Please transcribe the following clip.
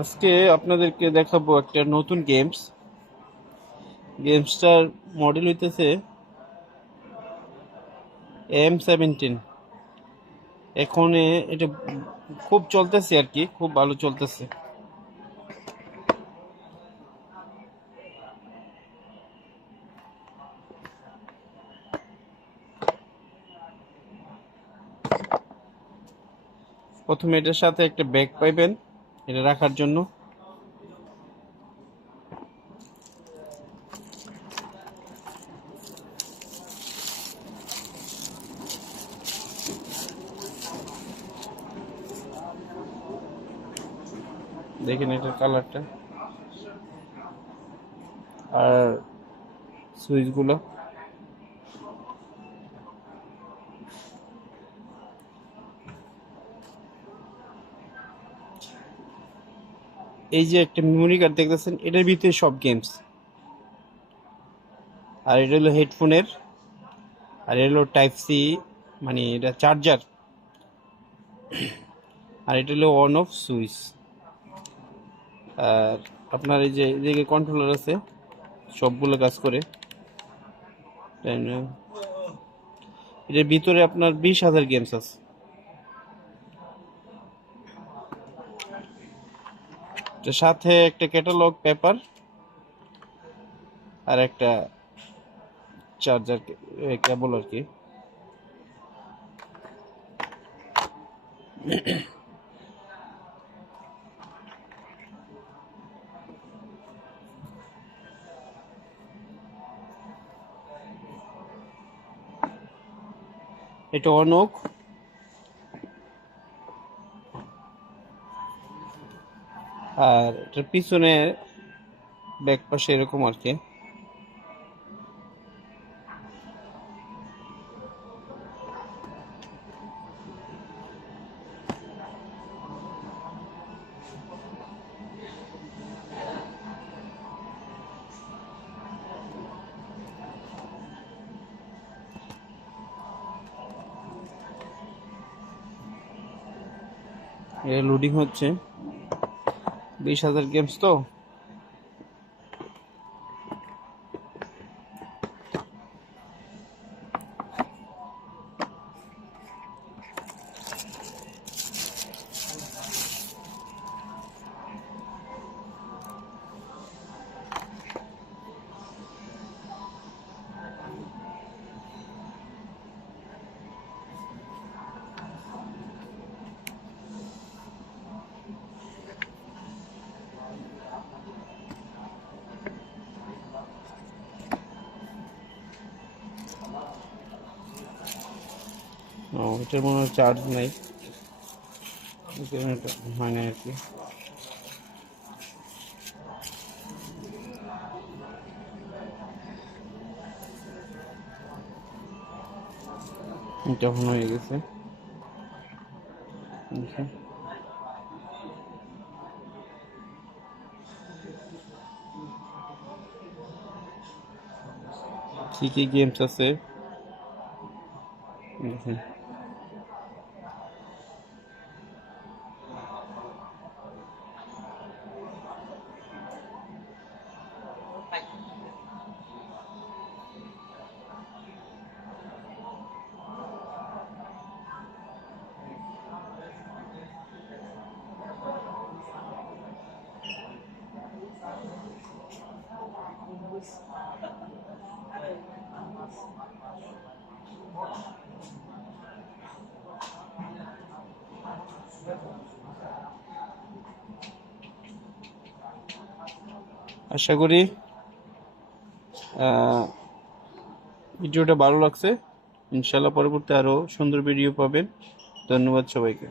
আজকে আপনাদেরকে দেখাবো একটা নতুন গেমসটার মডেল হইতেছে M17। এখন এটা খুব চলতেছে আর কি, খুব ভালো চলতেছে। প্রথমে এটার সাথে একটা ব্যাগ পাইবেন এটা রাখার জন্য। দেখেন এটার কালারটা আর সুইচগুলো। এই যে একটা মেমোরি কার্ড দেখতেছেন, এটার ভিতরে সব গেমস। আর এটা হলো হেডফোনের, আর এটা হলো টাইপ সি, মানে এটা চার্জার। আর এটা হলো অন অফ সুইচ। আর আপনার এই যে এদিকে কন্ট্রোলার আছে, সবগুলো কাজ করে। তাই না? এটার ভিতরে আপনার 20,000 গেমস আছে। এটার সাথে একটা ক্যাটালগ পেপার আর একটা চার্জার কেবল আর কি। এটা অন হোক। আর এটার পিছনে ব্যাক পাশে এরকম আর কি। এটা লোডিং হচ্ছে। 20,000 গেমস তো। ও, এটার মনে হয় চার্জ নাই, হয় না আর কি। এটা এখন হয়ে গেছে। Okay. কি কি গেমস আছে দেখেন। আশা করি ভিডিওটা ভালো লাগছে। ইনশাল্লাহ পরবর্তী আরো সুন্দর ভিডিও পাবেন। ধন্যবাদ সবাইকে।